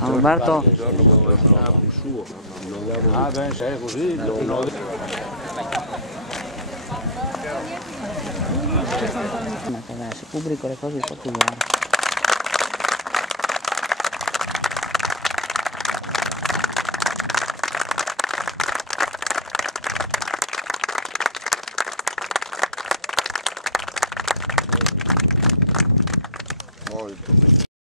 Umberto? Ah beh, sei così. Se pubblico le cose di Portugallo. Molto.